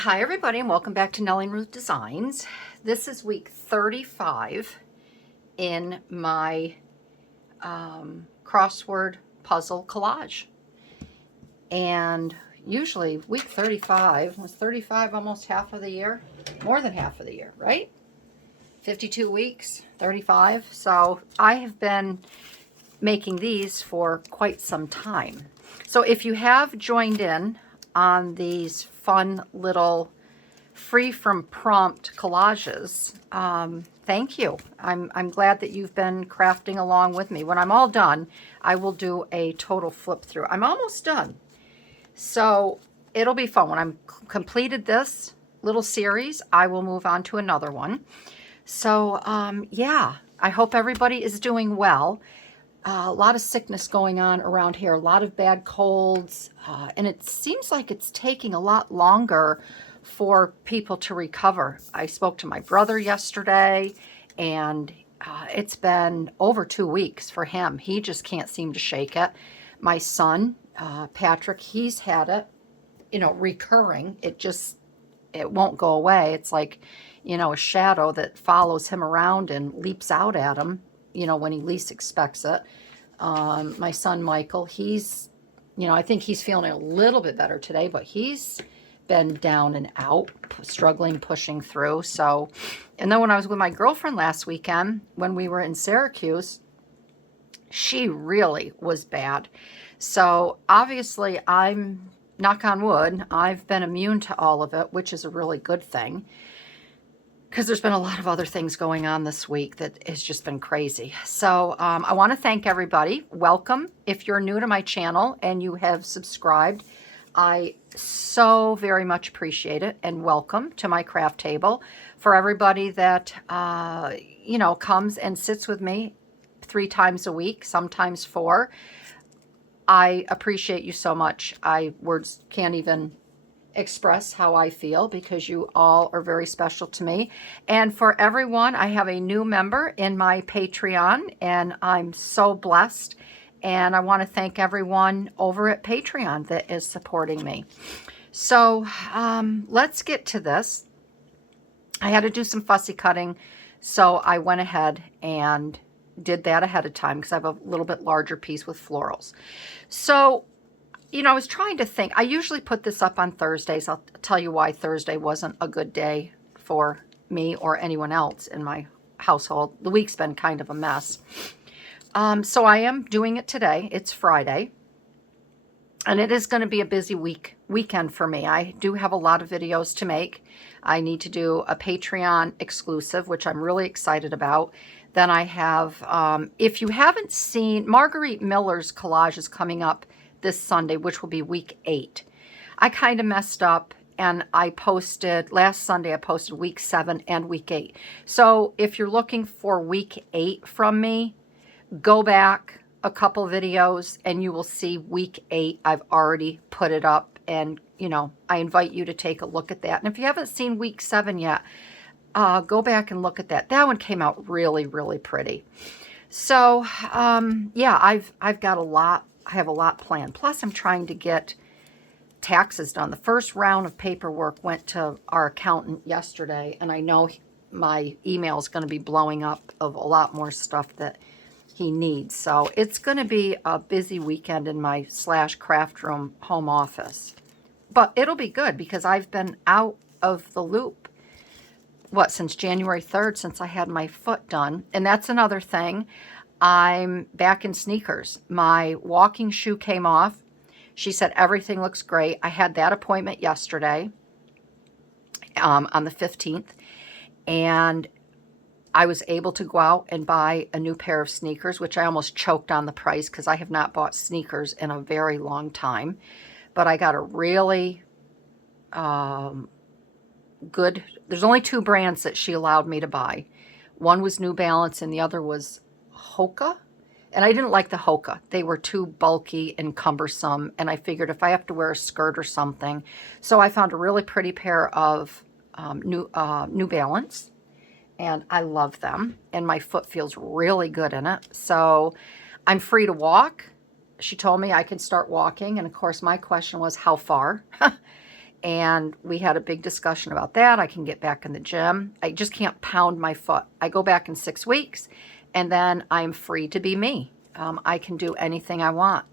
Hi everybody and welcome back to Nellie and Ruth Designs. This is week 35 in my crossword puzzle collage. And usually week 35, was 35 almost half of the year? More than half of the year, right? 52 weeks, 35. So I have been making these for quite some time. So if you have joined in on these fun little free from prompt collages, thank you. I'm glad that you've been crafting along with me. When I'm all done, I will do a total flip through. I'm almost done. So it'll be fun. When I'm completed this little series, I will move on to another one. So yeah, I hope everybody is doing well. A lot of sickness going on around here, a lot of bad colds, and it seems like it's taking a lot longer for people to recover. I spoke to my brother yesterday, and it's been over 2 weeks for him. He just can't seem to shake it. My son, Patrick, he's had it, recurring. It won't go away. It's like, a shadow that follows him around and leaps out at him, when he least expects it. My son, Michael, I think he's feeling a little bit better today, but he's been down and out, struggling, pushing through. So, and then when I was with my girlfriend last weekend, when we were in Syracuse, she really was bad. So obviously I'm, knock on wood, I've been immune to all of it, which is a really good thing, because there's been a lot of other things going on this week that has just been crazy. So I want to thank everybody. Welcome. If you're new to my channel and you have subscribed, I so very much appreciate it. And welcome to my craft table. For everybody that, comes and sits with me 3 times a week, sometimes 4, I appreciate you so much. Words can't even express how I feel, because you all are very special to me. And for everyone, I have a new member in my Patreon, and I'm so blessed. And I want to thank everyone over at Patreon that is supporting me. So let's get to this. I had to do some fussy cutting, so I went ahead and did that ahead of time because I have a little bit larger piece with florals. So I was trying to think. I usually put this up on Thursdays. I'll tell you why Thursday wasn't a good day for me or anyone else in my household. The week's been kind of a mess. So I am doing it today. It's Friday. And it is going to be a busy weekend for me. I do have a lot of videos to make. I need to do a Patreon exclusive, which I'm really excited about. Then I have, if you haven't seen, Marguerite Miller's collage is coming up this Sunday, which will be week 8. I kind of messed up, and last Sunday I posted week 7 and week 8. So if you're looking for week 8 from me, go back a couple videos and you will see week 8. I've already put it up, and I invite you to take a look at that. And if you haven't seen week 7 yet, go back and look at that. That one came out really, really pretty. So yeah, I've got a lot. I have a lot planned. Plus, I'm trying to get taxes done. The first round of paperwork went to our accountant yesterday, and I know my email is going to be blowing up of a lot more stuff that he needs. So it's going to be a busy weekend in my /craft room home office. But it'll be good because I've been out of the loop, since January 3rd, since I had my foot done. And that's another thing. I'm back in sneakers. My walking shoe came off. She said everything looks great. I had that appointment yesterday on the 15th, and I was able to go out and buy a new pair of sneakers, which I almost choked on the price because I have not bought sneakers in a very long time. But I got a really good, there's only 2 brands that she allowed me to buy. One was New Balance and the other was Hoka, and I didn't like the Hoka. They were too bulky and cumbersome, and I figured if I have to wear a skirt or something. So I found a really pretty pair of New Balance, and I love them, and my foot feels really good in it. So I'm free to walk. She told me I can start walking, and of course my question was how far? and we had a big discussion about that. I can get back in the gym. I just can't pound my foot. I go back in 6 weeks, and then I'm free to be me. I can do anything I want,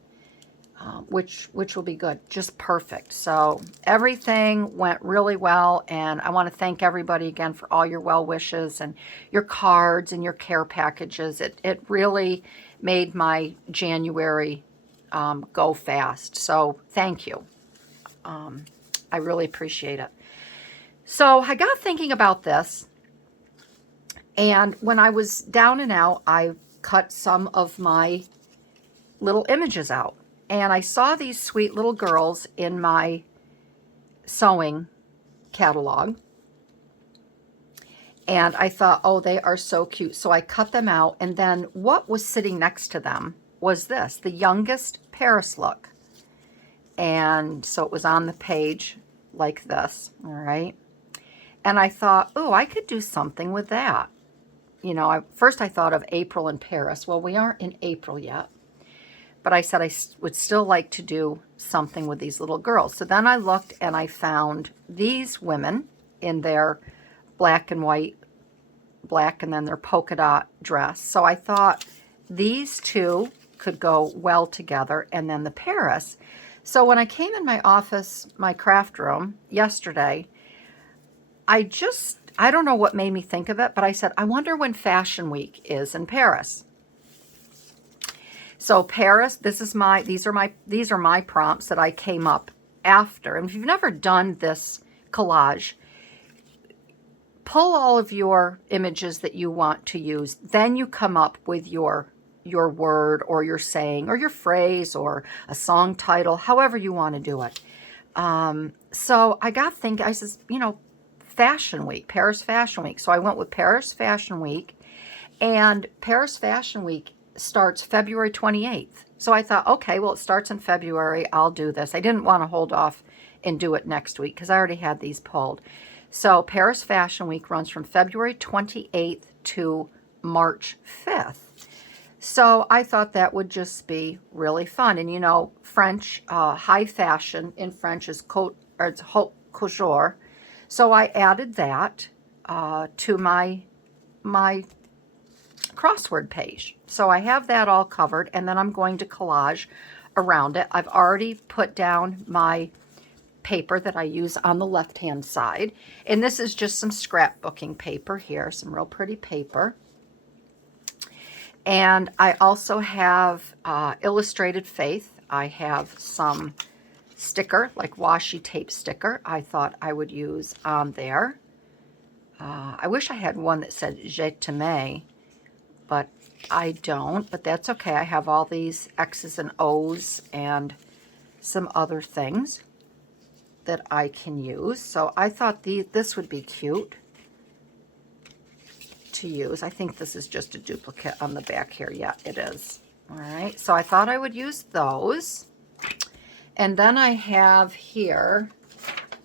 which will be good. Just perfect. So everything went really well, and I want to thank everybody again for all your well wishes and your cards and your care packages. It really made my January go fast. So thank you. I really appreciate it. So I got thinking about this, and when I was down and out, I cut some of my little images out, and I saw these sweet little girls in my sewing catalog, and I thought, oh, they are so cute. So I cut them out, and then what was sitting next to them was this, the youngest Paris look. And so it was on the page like this, all right? And I thought, oh, I could do something with that. You know, first I thought of April in Paris. Well, we aren't in April yet. But I said I would still like to do something with these little girls. So then I looked and I found these women in their black and white, black and then their polka dot dress. So I thought these two could go well together, and then the Paris. So when I came in my office, my craft room yesterday, I don't know what made me think of it, but I said, I wonder when Fashion Week is in Paris. So Paris, these are my prompts that I came up after. And if you've never done this collage, pull all of your images that you want to use. Then you come up with your word or your saying or your phrase or a song title, however you want to do it. So I got thinking, I said, you know, Fashion Week, Paris Fashion Week. So I went with Paris Fashion Week, and Paris Fashion Week starts February 28th. So I thought, okay, well, it starts in February. I'll do this. I didn't want to hold off and do it next week because I already had these pulled. So Paris Fashion Week runs from February 28th to March 5th. So I thought that would just be really fun. And you know, French, high fashion in French is haute couture. So I added that to my crossword page. So I have that all covered, and then I'm going to collage around it. I've already put down my paper that I use on the left-hand side. And this is just some scrapbooking paper here, some real pretty paper. And I also have Illustrated Faith. I have some sticker, like washi tape sticker, I thought I would use on there. I wish I had one that said Je t'aime, but I don't. But that's okay. I have all these X's and O's and some other things that I can use. So I thought this would be cute to use. I think this is just a duplicate on the back here. Yeah, it is. All right, so I thought I would use those. And then I have here,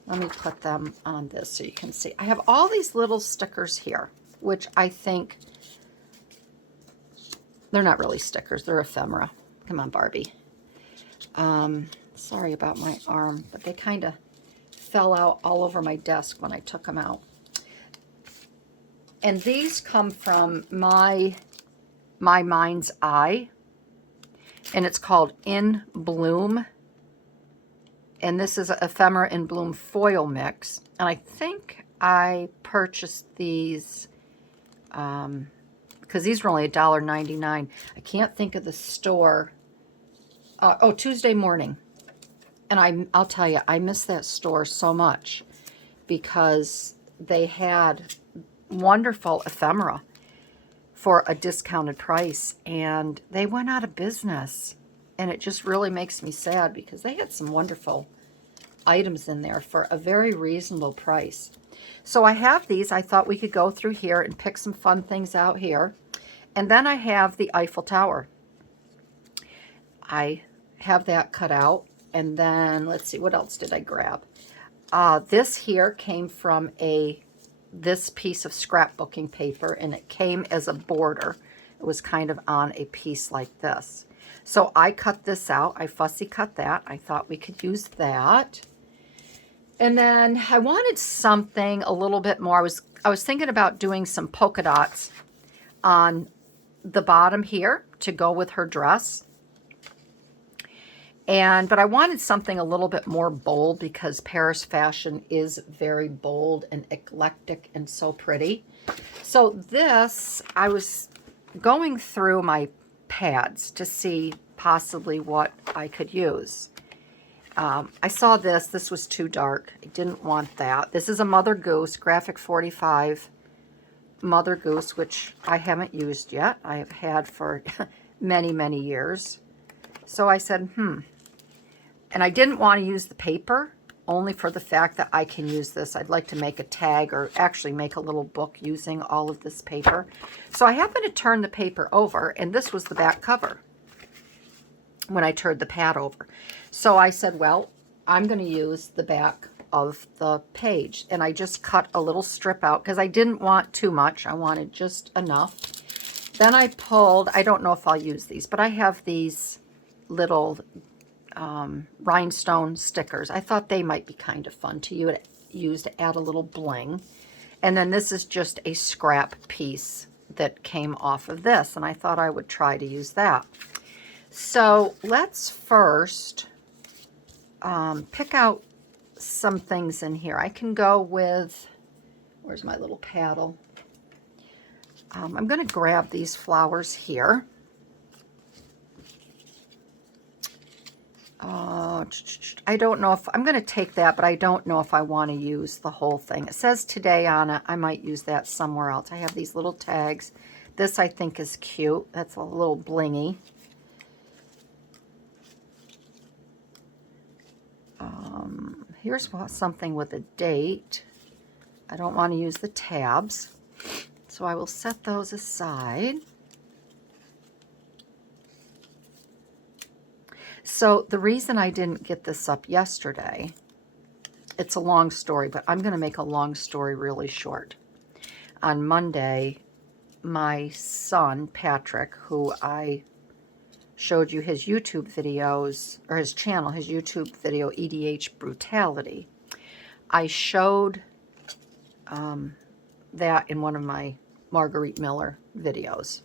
let me put them on this so you can see. I have all these little stickers here, which I think, they're not really stickers, they're ephemera. Come on, Barbie. Sorry about my arm, but they kind of fell out all over my desk when I took them out. And these come from my Mind's Eye, and it's called In Bloom. And this is an ephemera in bloom foil mix. And I think I purchased these because these were only $1.99. I can't think of the store. Tuesday Morning. And I'll tell you, I miss that store so much because they had wonderful ephemera for a discounted price, and they went out of business. And it just really makes me sad because they had some wonderful items in there for a very reasonable price. So I have these. I thought we could go through here and pick some fun things out here. And then I have the Eiffel Tower. I have that cut out. And then let's see, what else did I grab? This here came from this piece of scrapbooking paper, and it came as a border. It was kind of on a piece like this. So I cut this out. I fussy cut that. I thought we could use that. And then I wanted something a little bit more. I was thinking about doing some polka dots on the bottom here to go with her dress. But I wanted something a little bit more bold because Paris fashion is very bold and eclectic and so pretty. So this, I was going through my pads to see possibly what I could use. I saw this. This was too dark. I didn't want that. This is a Mother Goose, Graphic 45 Mother Goose, which I haven't used yet. I have had for many, many years. So I said, And I didn't want to use the paper, only for the fact that I can use this. I'd like to make a tag or actually make a little book using all of this paper. So I happened to turn the paper over, and this was the back cover when I turned the pad over. So I said, well, I'm going to use the back of the page. And I just cut a little strip out because I didn't want too much. I wanted just enough. Then I pulled, I don't know if I'll use these, but I have these little rhinestone stickers. I thought they might be kind of fun to use to add a little bling. And then this is just a scrap piece that came off of this, and I thought I would try to use that. So let's first pick out some things in here. I can go with, where's my little paddle? I'm going to grab these flowers here. I don't know if I'm going to take that, but I don't know if I want to use the whole thing. It says today on it. I might use that somewhere else. I have these little tags. This I think is cute. That's a little blingy. Here's something with a date. I don't want to use the tabs, so I will set those aside. So the reason I didn't get this up yesterday, it's a long story, but I'm going to make a long story really short. On Monday, my son, Patrick, who I showed you his YouTube videos, or his channel, his YouTube video, EDH Brutality, I showed that in one of my Marguerite Miller videos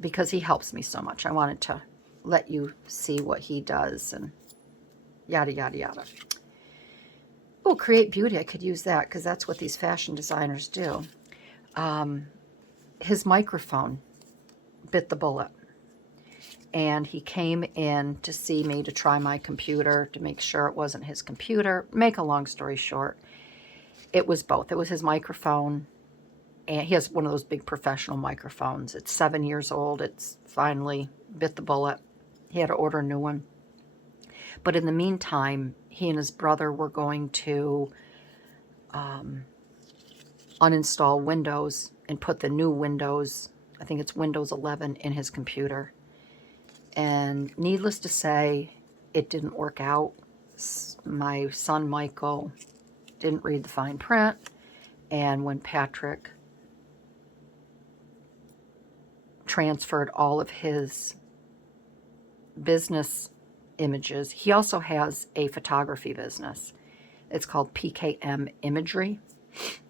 because he helps me so much. I wanted to let you see what he does and yada, yada, yada. Oh, Create Beauty. I could use that because that's what these fashion designers do. His microphone bit the bullet. And he came in to see me to try my computer to make sure it wasn't his computer. Make a long story short, it was both. It was his microphone, and he has one of those big professional microphones. It's 7 years old. It's finally bit the bullet. He had to order a new one. But in the meantime, he and his brother were going to uninstall Windows and put the new Windows, I think it's Windows 11, in his computer. And needless to say, it didn't work out. My son, Michael, didn't read the fine print. And when Patrick transferred all of his business images, he also has a photography business. It's called PKM Imagery.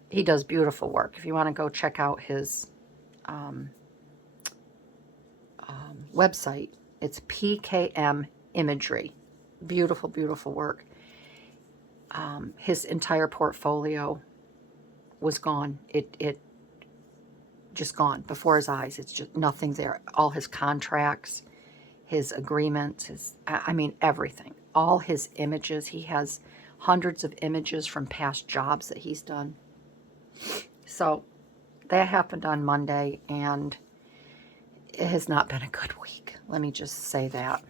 He does beautiful work. If you want to go check out his website, it's PKM Imagery. Beautiful, beautiful work. His entire portfolio was gone. It just gone before his eyes. It's just nothing there. All his contracts, his agreements, I mean, everything. All his images. He has hundreds of images from past jobs that he's done. So that happened on Monday, and it has not been a good week. Let me just say that.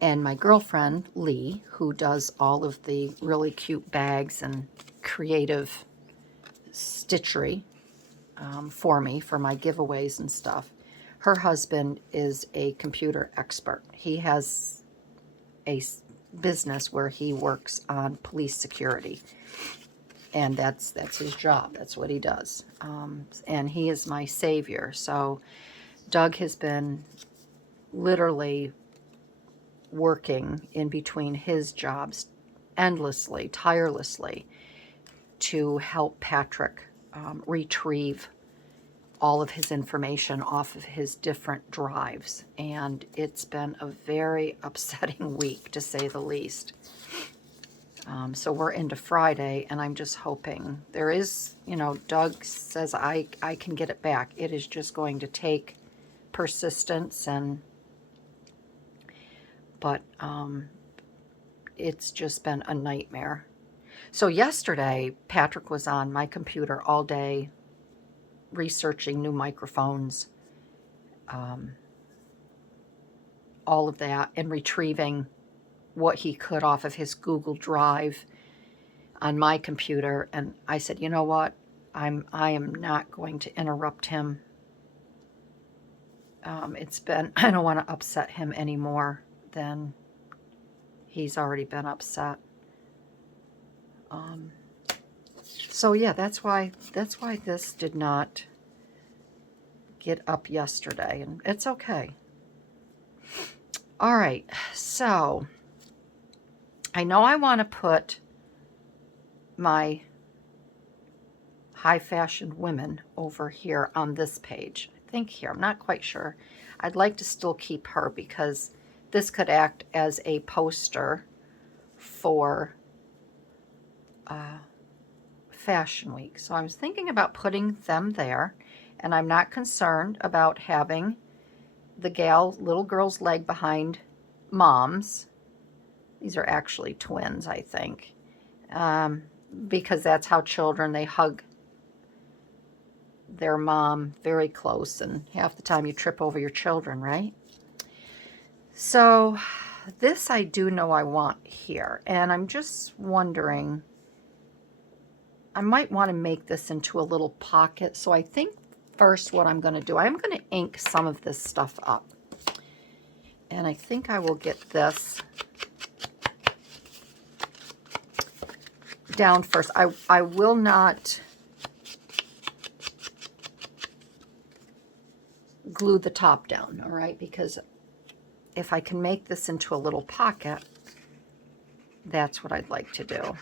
And my girlfriend, Lee, who does all of the really cute bags and creative stitchery for me, for my giveaways and stuff, her husband is a computer expert. He has a business where he works on police security. And that's his job. That's what he does. And he is my savior. So Doug has been literally working in between his jobs endlessly, tirelessly to help Patrick retrieve all of his information off of his different drives. And it's been a very upsetting week, to say the least. So we're into Friday, and I'm just hoping there is, you know, Doug says I can get it back. It is just going to take persistence, but it's just been a nightmare. So yesterday, Patrick was on my computer all day researching new microphones, all of that, and retrieving what he could off of his Google Drive on my computer. And I said, you know what? I am not going to interrupt him. It's been, I don't want to upset him any more than he's already been upset. So yeah, that's why this did not get up yesterday, and it's okay. All right, so I know I want to put my high fashion women over here on this page. I think here, I'm not quite sure. I'd like to still keep her because this could act as a poster for Fashion Week. So I was thinking about putting them there, and I'm not concerned about having the little girl's leg behind mom's. These are actually twins, I think, because that's how children, they hug their mom very close, and half the time you trip over your children, right? So this I do know I want here, and I'm just wondering, I might want to make this into a little pocket. So I think first what I'm going to do, I'm going to ink some of this stuff up. And I think I will get this down first. I will not glue the top down, all right? Because if I can make this into a little pocket, that's what I'd like to do.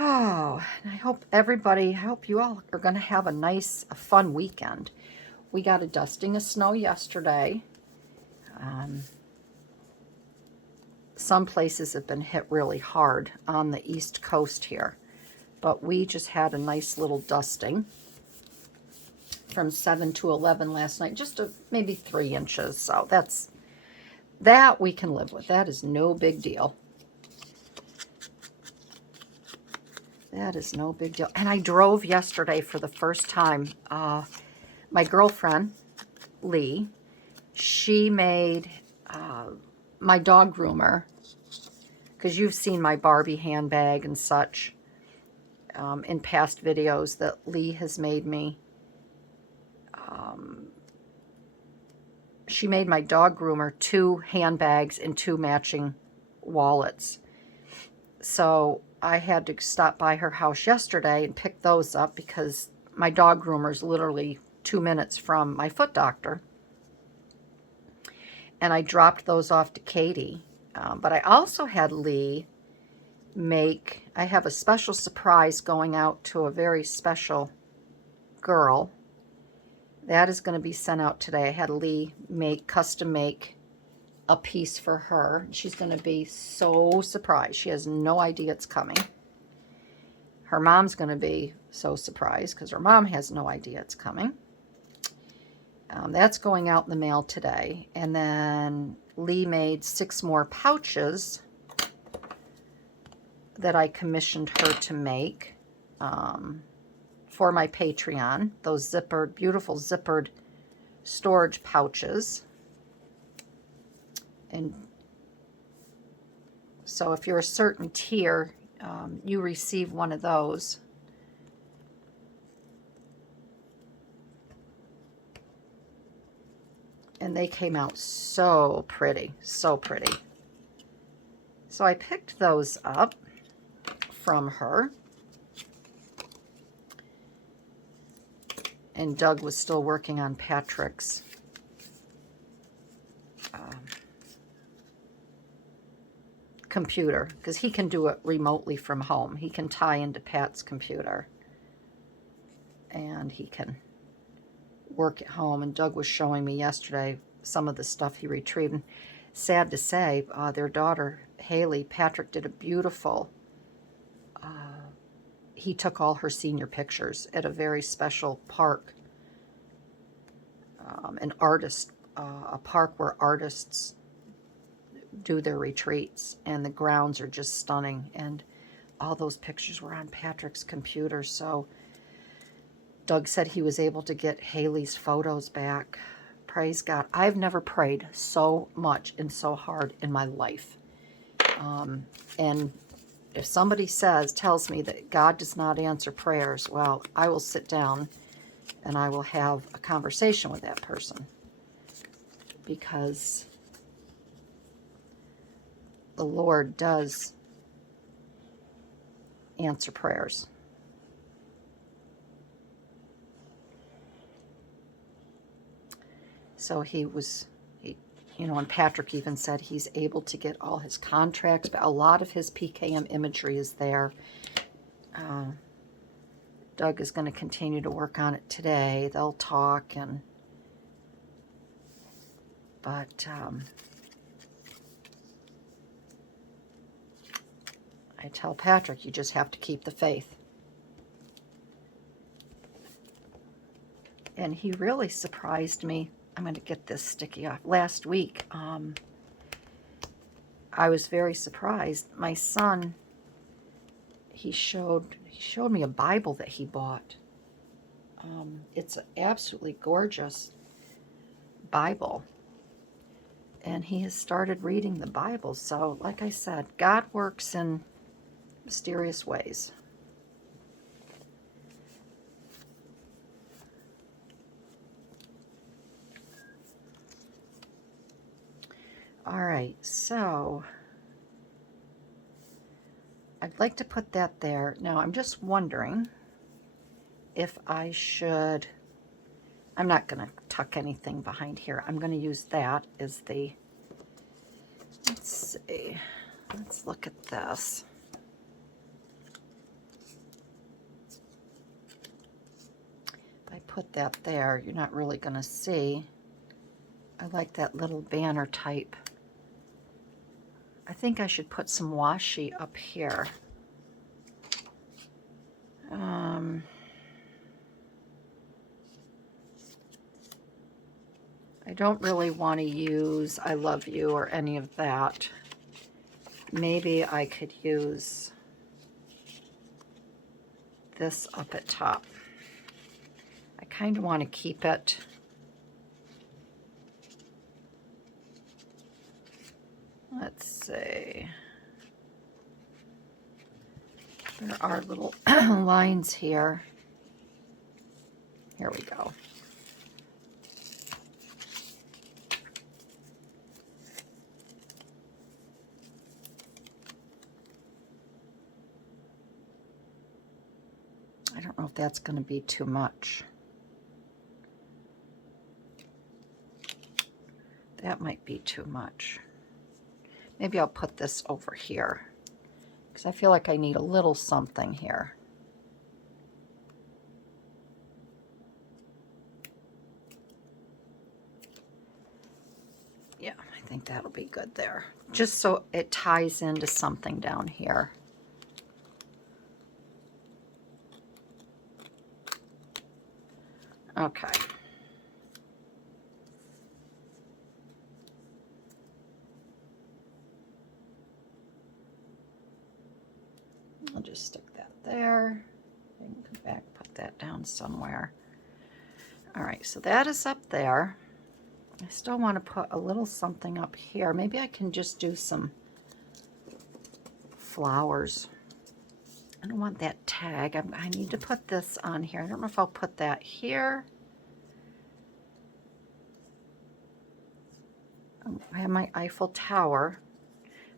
Oh, and I hope you all are going to have a fun weekend. We got a dusting of snow yesterday. Some places have been hit really hard on the East Coast here, but we just had a nice little dusting from 7 to 11 last night, just maybe 3 inches. So that we can live with. That is no big deal. That is no big deal. And I drove yesterday for the first time. My girlfriend, Lee, she made my dog groomer, because you've seen my Barbie handbag and such in past videos that Lee has made me. She made my dog groomer 2 handbags and 2 matching wallets. So I had to stop by her house yesterday and pick those up because my dog groomer is literally 2 minutes from my foot doctor. And I dropped those off to Katie. But I also had Lee I have a special surprise going out to a very special girl. That is going to be sent out today. I had Lee custom make a piece for her. She's going to be so surprised. She has no idea it's coming. Her mom's going to be so surprised because her mom has no idea it's coming. That's going out in the mail today. And then Lee made 6 more pouches that I commissioned her to make for my Patreon. Those beautiful zippered storage pouches. And so if you're a certain tier, you receive one of those. And they came out so pretty, so pretty. So I picked those up from her. And Doug was still working on Patrick's computer, because he can do it remotely from home. He can tie into Pat's computer and he can work at home. And Doug was showing me yesterday some of the stuff he retrieved. And sad to say, their daughter Haley, Patrick did a beautiful, he took all her senior pictures at a very special park, a park where artists do their retreats, and the grounds are just stunning, and all those pictures were on Patrick's computer. So Doug said he was able to get Haley's photos back. Praise God. I've never prayed so much and so hard in my life. And if somebody tells me that God does not answer prayers, well, I will sit down and I will have a conversation with that person, because the Lord does answer prayers. So and Patrick even said he's able to get all his contracts, but a lot of his PKM imagery is there. Doug is going to continue to work on it today. They'll talk, but I tell Patrick, you just have to keep the faith. And he really surprised me. I'm going to get this sticky off. Last week, I was very surprised. My son, he showed me a Bible that he bought. It's an absolutely gorgeous Bible. And he has started reading the Bible. So, like I said, God works in mysterious ways. All right, so I'd like to put that there. Now, I'm just wondering if I should, I'm not going to tuck anything behind here. I'm going to use that as the, let's see, let's look at this. If I put that there, you're not really going to see. I like that little banner type. I think I should put some washi up here. I don't really want to use I love you or any of that. Maybe I could use this up at top. I kind of want to keep it let's see. There are little lines here. Here we go. I don't know if that's going to be too much. That might be too much. Maybe I'll put this over here, because I feel like I need a little something here. Yeah, I think that'll be good there. Just so it ties into something down here. Okay. I'll just stick that there. I can come back, put that down somewhere. All right, so that is up there. I still want to put a little something up here. Maybe I can just do some flowers. I don't want that tag. I need to put this on here. I don't know if I'll put that here. I have my Eiffel Tower.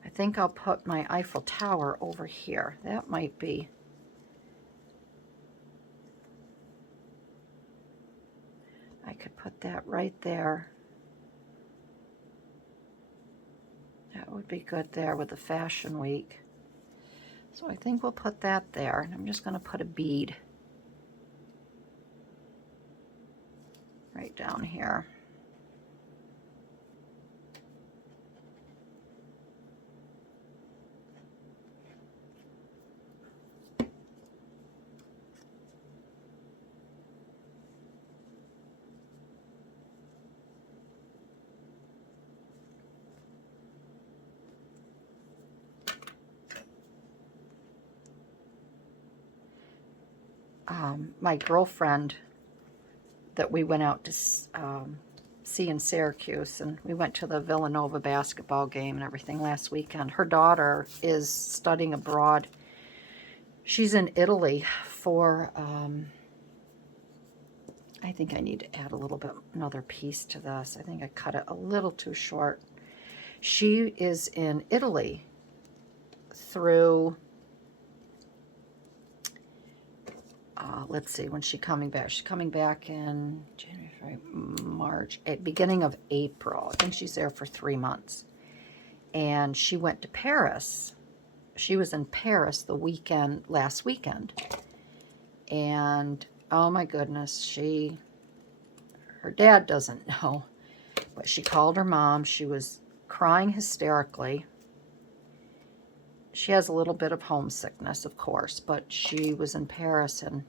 I think I'll put my Eiffel Tower over here. That might be. I could put that right there. That would be good there with the Fashion Week. So I think we'll put that there. And I'm just going to put a bead right down here. My girlfriend that we went out to see in Syracuse, and we went to the Villanova basketball game and everything last weekend. Her daughter is studying abroad. She's in Italy for, I think I need to add a little bit, another piece to this. I think I cut it a little too short. She is in Italy through... let's see, when's she coming back? She's coming back in January, March, at beginning of April. I think she's there for 3 months. And she went to Paris. She was in Paris last weekend. And, oh my goodness, her dad doesn't know, but she called her mom. She was crying hysterically. She has a little bit of homesickness, of course, but she was in Paris and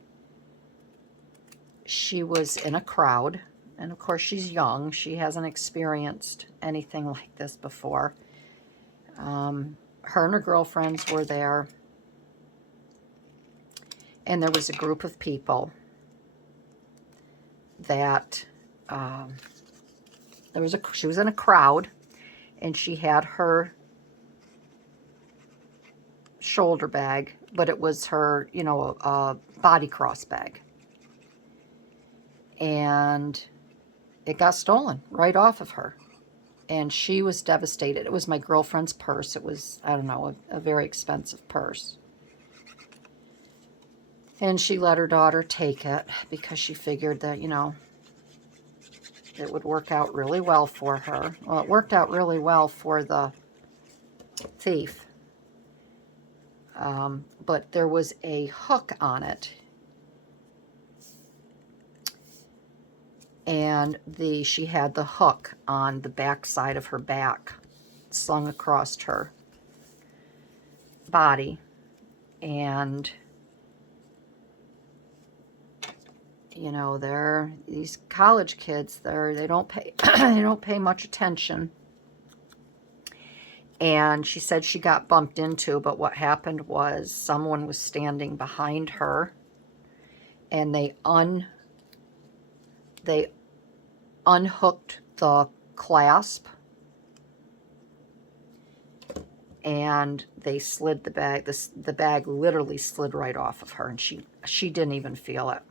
she was in a crowd. And of course, she's young. She hasn't experienced anything like this before. Her and her girlfriends were there. And there was a group of people that, she was in a crowd, and she had her shoulder bag, but it was her, a body cross bag. And it got stolen right off of her. And she was devastated. It was my girlfriend's purse. It was, I don't know, a very expensive purse. And she let her daughter take it because she figured that, it would work out really well for her. Well, it worked out really well for the thief. But there was a hook on it. And she had the hook on the back side of her back, slung across her body. And, these college kids, they don't pay, they don't pay much attention. And she said she got bumped into, but what happened was someone was standing behind her, and they unhooked the clasp, and they slid the bag. The bag literally slid right off of her, and she didn't even feel it.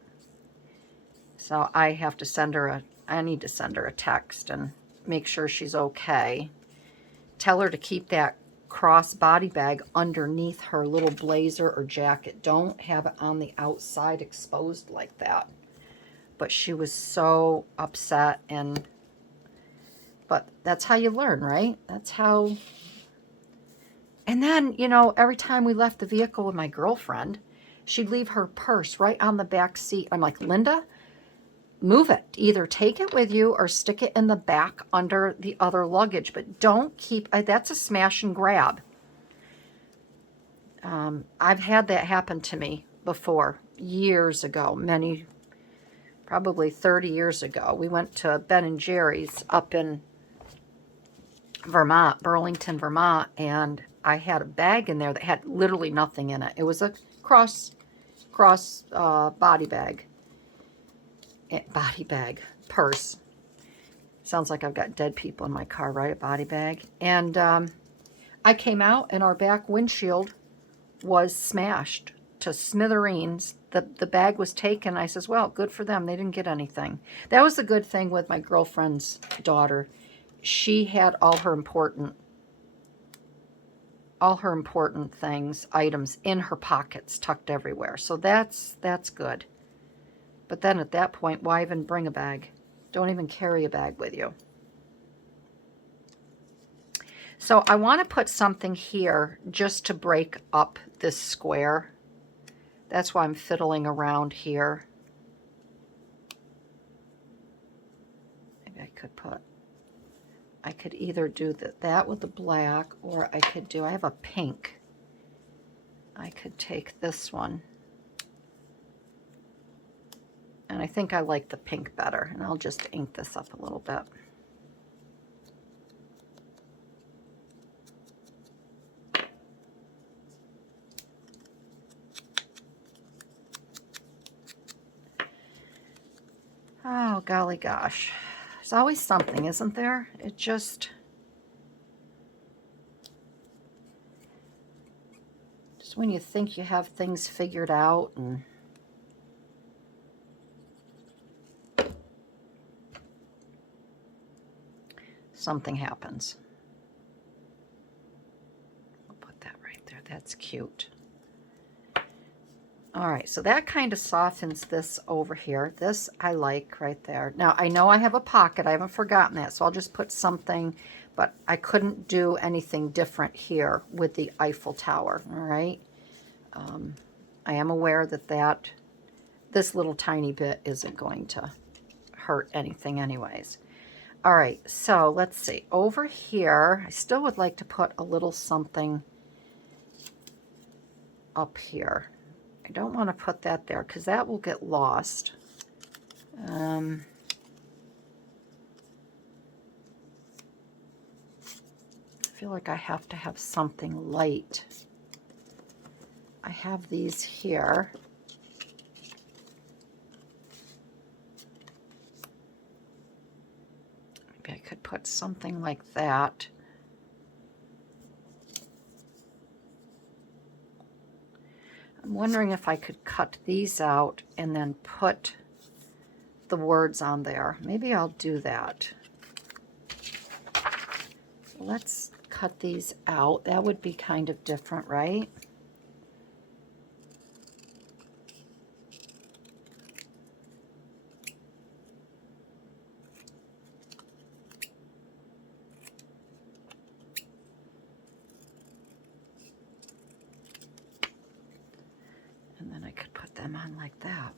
So I have to send her I need to send her a text and make sure she's okay. Tell her to keep that cross body bag underneath her little blazer or jacket. Don't have it on the outside exposed like that. But she was so upset, but that's how you learn, right? That's how. And then, every time we left the vehicle with my girlfriend, she'd leave her purse right on the back seat. I'm like, Linda, move it. Either take it with you or stick it in the back under the other luggage. But don't keep, that's a smash and grab. I've had that happen to me before, years ago, probably 30 years ago. We went to Ben & Jerry's up in Vermont, Burlington, Vermont, and I had a bag in there that had literally nothing in it. It was a cross body bag. Purse. Sounds like I've got dead people in my car, right? A body bag. And I came out, and our back windshield was smashed to smithereens. The bag was taken. I says, well, good for them. They didn't get anything. That was the good thing with my girlfriend's daughter. She had all her important all her important things, items in her pockets, tucked everywhere. So that's good. But then at that point, why even bring a bag? Don't even carry a bag with you. So I want to put something here just to break up this square. That's why I'm fiddling around here. Maybe I could either do that with the black, or I have a pink. I could take this one. And I think I like the pink better. And I'll just ink this up a little bit. Oh, golly gosh. There's always something, isn't there? It just when you think you have things figured out and something happens. I'll put that right there. That's cute. All right, so that kind of softens this over here. This I like right there. Now, I know I have a pocket. I haven't forgotten that, so I'll just put something, but I couldn't do anything different here with the Eiffel Tower, all right? I am aware that this little tiny bit isn't going to hurt anything anyways. All right, so let's see. Over here, I still would like to put a little something up here. I don't want to put that there because that will get lost. I feel like I have to have something light. I have these here. Maybe I could put something like that. I'm wondering if I could cut these out and then put the words on there. Maybe I'll do that. Let's cut these out. That would be kind of different, right? And then I could put them on like that.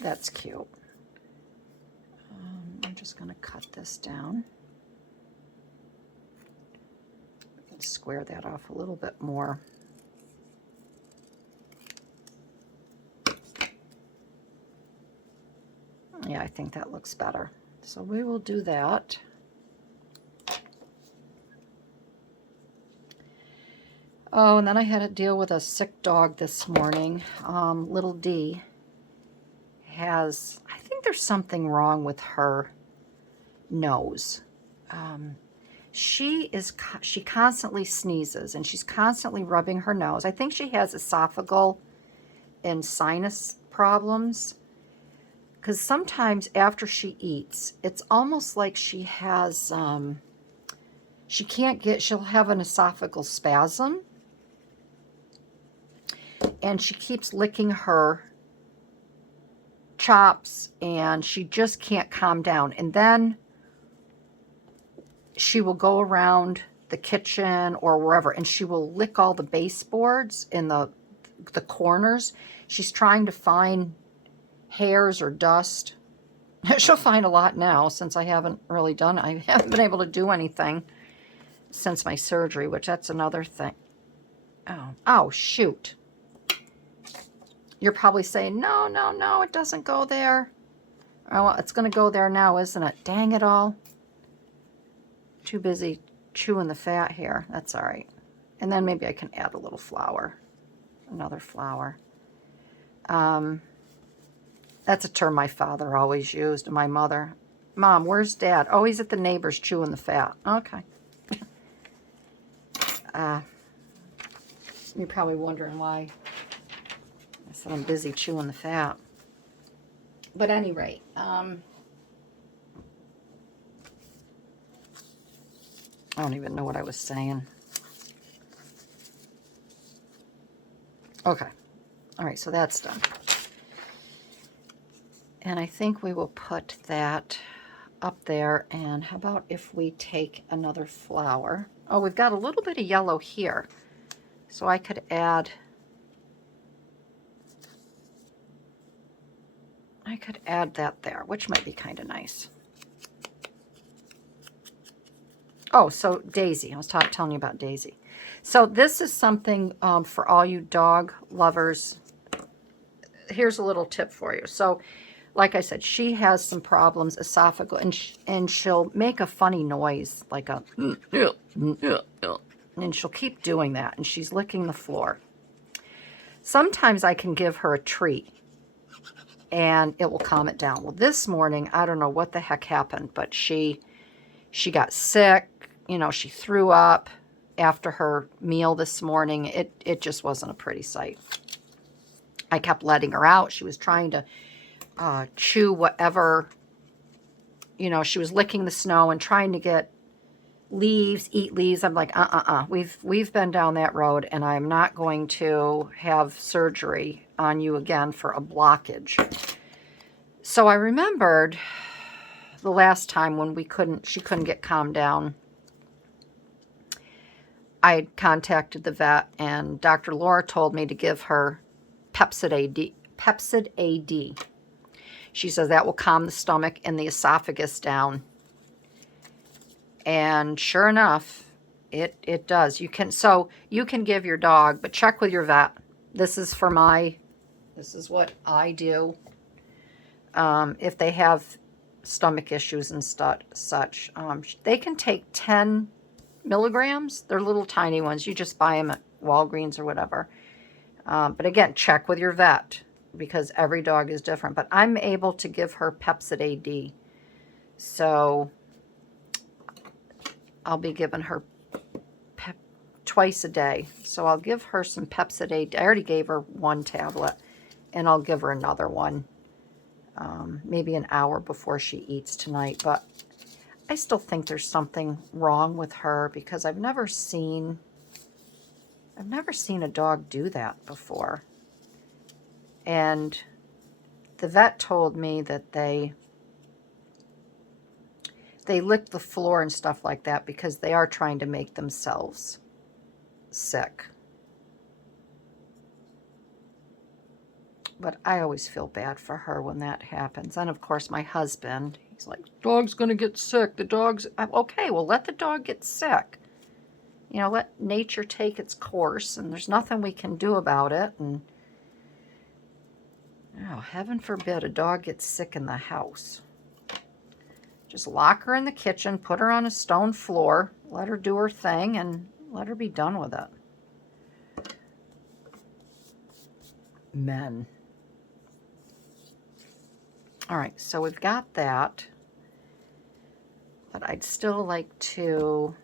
That's cute. I'm just going to cut this down. Square that off a little bit more. Yeah, I think that looks better. So we will do that. Oh, and then I had to deal with a sick dog this morning. Little D has, I think there's something wrong with her nose. She constantly sneezes and she's constantly rubbing her nose. I think she has esophageal and sinus problems. Because sometimes after she eats, it's almost like she has, she'll have an esophageal spasm. And she keeps licking her chops and she just can't calm down. And then she will go around the kitchen or wherever and she will lick all the baseboards in the corners. She's trying to find hairs or dust. She'll find a lot now since I haven't really done it. I haven't been able to do anything since my surgery, which that's another thing. Oh, shoot. You're probably saying, no, it doesn't go there. Oh, well, it's going to go there now, isn't it? Dang it all. Too busy chewing the fat here. That's all right. And then maybe I can add a little flour. Another flour. That's a term my father always used, and my mother. Mom, where's Dad? Oh, he's at the neighbor's chewing the fat. Okay. You're probably wondering why. I said I'm busy chewing the fat. But at any rate, I don't even know what I was saying. Okay. All right, so that's done. And I think we will put that up there. And how about if we take another flower? Oh, we've got a little bit of yellow here. So I could add that there, which might be kind of nice. Oh, so Daisy. I was telling you about Daisy. So this is something for all you dog lovers. Here's a little tip for you. So, like I said, she has some problems, esophageal, and she'll make a funny noise, like a, and she'll keep doing that, and she's licking the floor. Sometimes I can give her a treat, and it will calm it down. Well, this morning, I don't know what the heck happened, but she got sick. You know, she threw up after her meal this morning. It just wasn't a pretty sight. I kept letting her out. She was trying to chew whatever, you know, she was licking the snow and trying to get leaves, eat leaves. I'm like, we've been down that road, and I'm not going to have surgery on you again for a blockage. So I remembered the last time when she couldn't get calmed down. I had contacted the vet, and Dr. Laura told me to give her Pepsid AD. She says that will calm the stomach and the esophagus down. And sure enough, it does. You can give your dog, but check with your vet. This is what I do. If they have stomach issues and such, they can take 10 milligrams. They're little tiny ones. You just buy them at Walgreens or whatever. But again, check with your vet, because every dog is different. But I'm able to give her Pepsid AD. So I'll be giving her twice a day. So I'll give her some Pepsid AD. I already gave her one tablet, and I'll give her another one maybe an hour before she eats tonight. But I still think there's something wrong with her, because I've never seen a dog do that before. And the vet told me that they lick the floor and stuff like that because they are trying to make themselves sick. But I always feel bad for her when that happens. And of course, my husband, he's like, dog's going to get sick. Okay, well, let the dog get sick. You know, let nature take its course, and there's nothing we can do about it. And, oh, heaven forbid a dog gets sick in the house. Just lock her in the kitchen, put her on a stone floor, let her do her thing, and let her be done with it. Men. All right, so we've got that. But I'd still like to...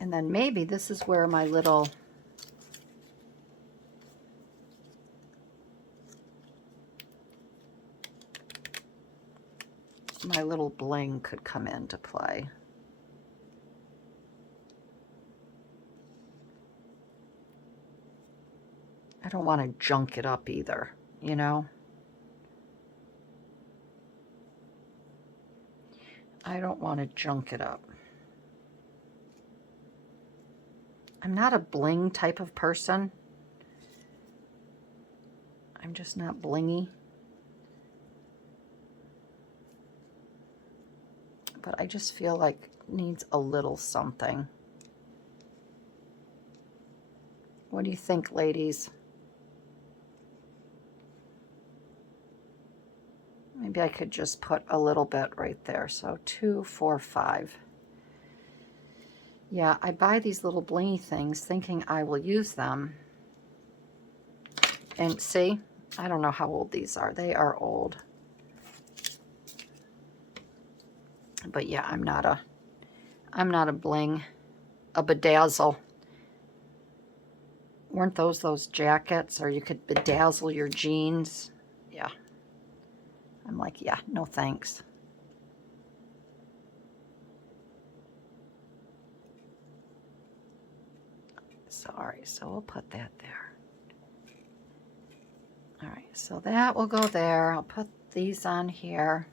And then maybe this is where my little bling could come into play. I don't want to junk it up either, you know? I don't want to junk it up. I'm not a bling type of person. I'm just not blingy. But I just feel like it needs a little something. What do you think, ladies? Maybe I could just put a little bit right there. So 2, 4, 5. Yeah, I buy these little blingy things thinking I will use them. And see, I don't know how old these are. They are old. But yeah, I'm not a bling, a bedazzle weren't those jackets, or you could bedazzle your jeans? Yeah. I'm like, yeah, no thanks. So, all right, so we'll put that there. All right, so that will go there. I'll put these on here.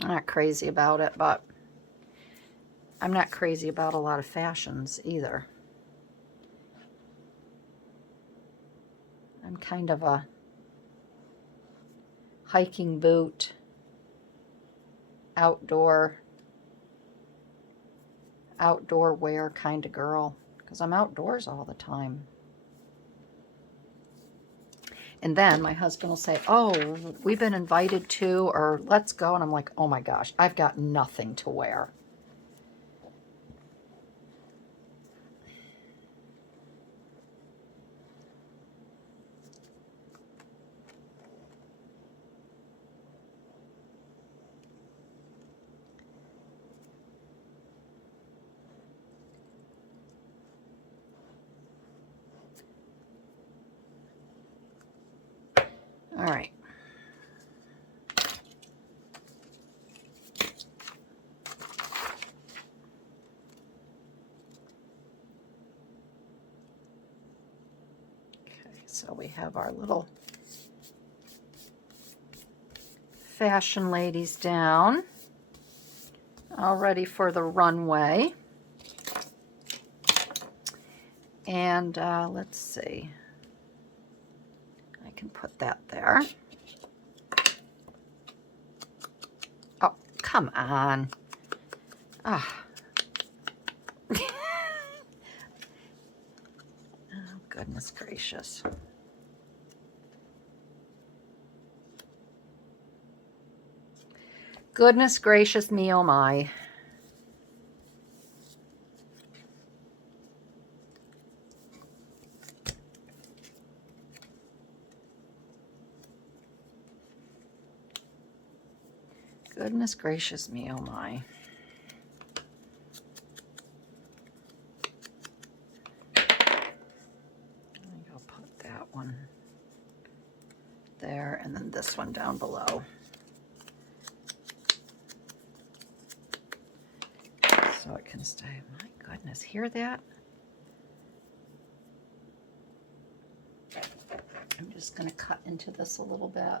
I'm not crazy about it, but I'm not crazy about a lot of fashions either. I'm kind of a hiking boot, outdoor wear kind of girl, because I'm outdoors all the time. And then my husband will say, oh, we've been invited to, or let's go. And I'm like, oh my gosh, I've got nothing to wear. All right. Okay, so we have our little fashion ladies down, all ready for the runway. And let's see. I can put that there. Oh, come on. Ah. Oh, goodness gracious. Goodness gracious me, oh my. Goodness gracious me, oh my. I'll put that one there, and then this one down below. So it can stay. My goodness, hear that? I'm just going to cut into this a little bit.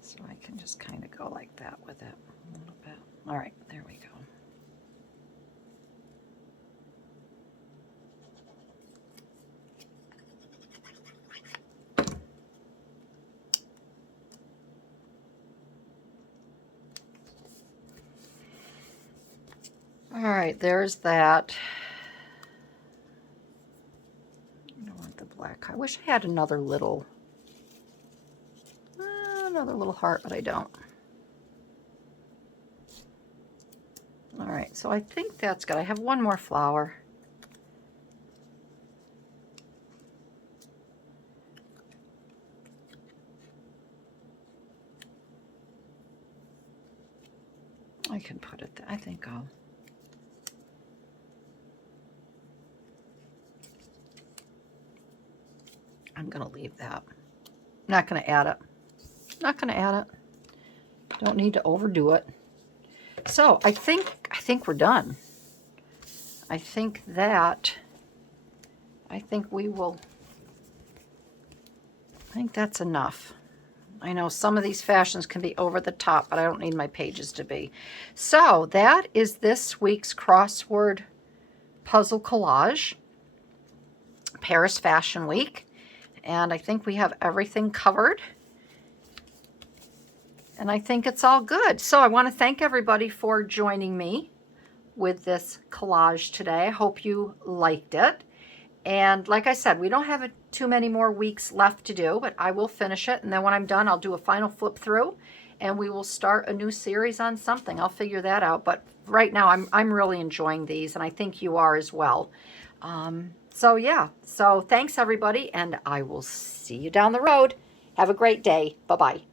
So I can just kind of go like that with it a little bit. All right, there we go. All right, there's that. I don't want the black. I wish I had another little heart, but I don't. All right, so I think that's good. I have one more flower. I can put it there. I think I'm going to leave that. Not going to add it. Not going to add it. Don't need to overdo it. So I think we're done. I think that's enough. I know some of these fashions can be over the top, but I don't need my pages to be. So that is this week's Crossword Puzzle Collage, Paris Fashion Week. And I think we have everything covered. And I think it's all good. So I want to thank everybody for joining me with this collage today. I hope you liked it. And like I said, we don't have too many more weeks left to do, but I will finish it. And then when I'm done, I'll do a final flip through and we will start a new series on something. I'll figure that out. But right now, I'm really enjoying these, and I think you are as well. So yeah, so thanks everybody, and I will see you down the road. Have a great day. Bye-bye.